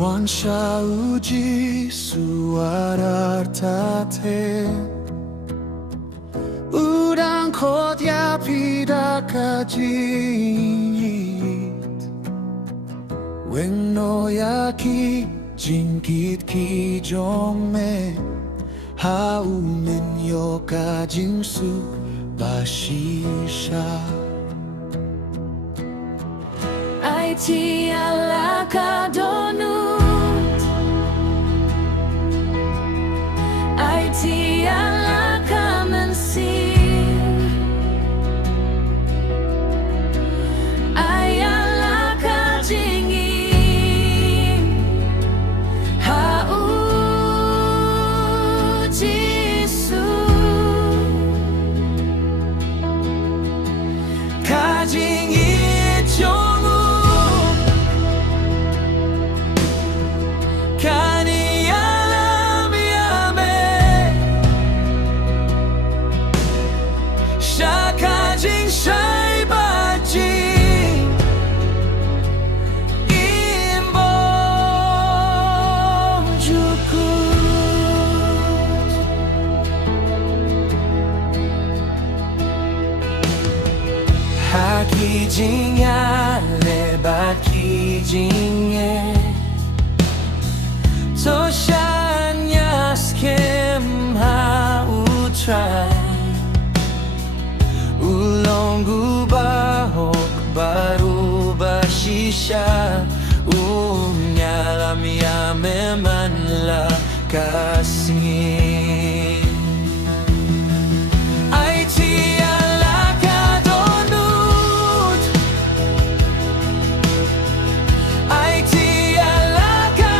Wansha U Jisu arartate Udang khot ya pidaka jingngeit Weng no ya ki jingit ki jong me Ha u men yo ka jingsu bashisha Aiti ala ka Dohnud Aiti ala ka Ay ala ka jingim Ha U Jisu Ka jingit jong Kane ïalam Shaka jingshai ba jingim juku Haki jingale ki jingngeit So shaniah ha U Trai Ulong bahok baru bashisha ïalam meman la Khasi Aiti ala ka Dohnud Aiti ala ka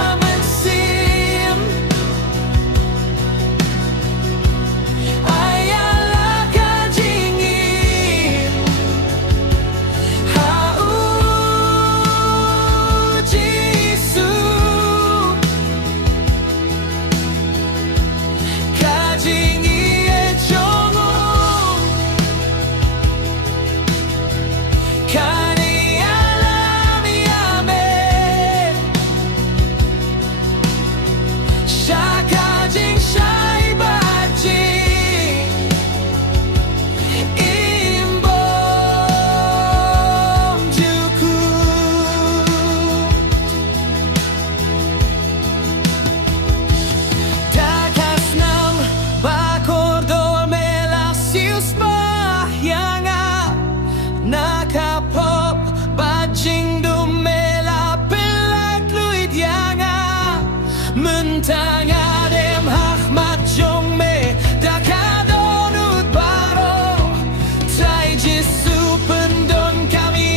Ay ala ka jingim Ha U Jisu Ka jingïaid jong Kane ïalam Shaka jingshai ba jingim juku Dakasnam bakordor melasius mahyanga Nakapop bajingdum mela pynklaiñ Mentanga dem hachmat jong me Daka Dohnud baro Trai Jisu pendon kami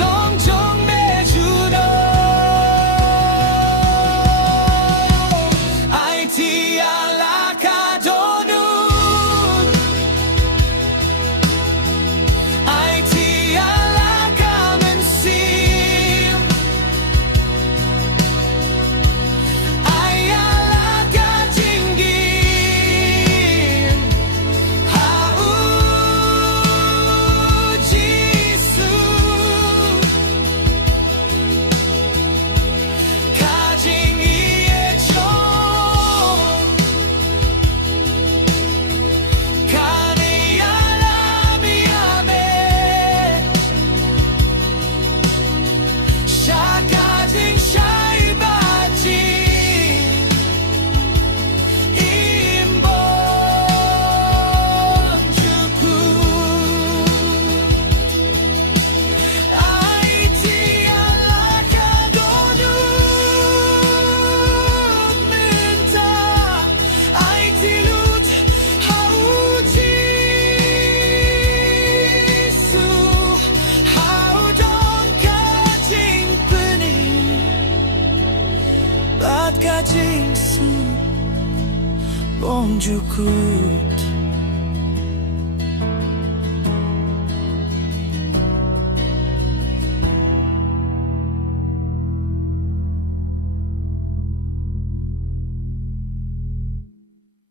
long jong me judo Aiti ala ka Dohnud Aiti ala ka Ay ala ka jingim Ha U Jisu Ka jingïaid jong Kane ïalam Shaka jingshai ba jingim juku Aiti ala ka Dohnud bynta Aiti lut Ha U Jisu Ha U don ka Bat ka jingsu juku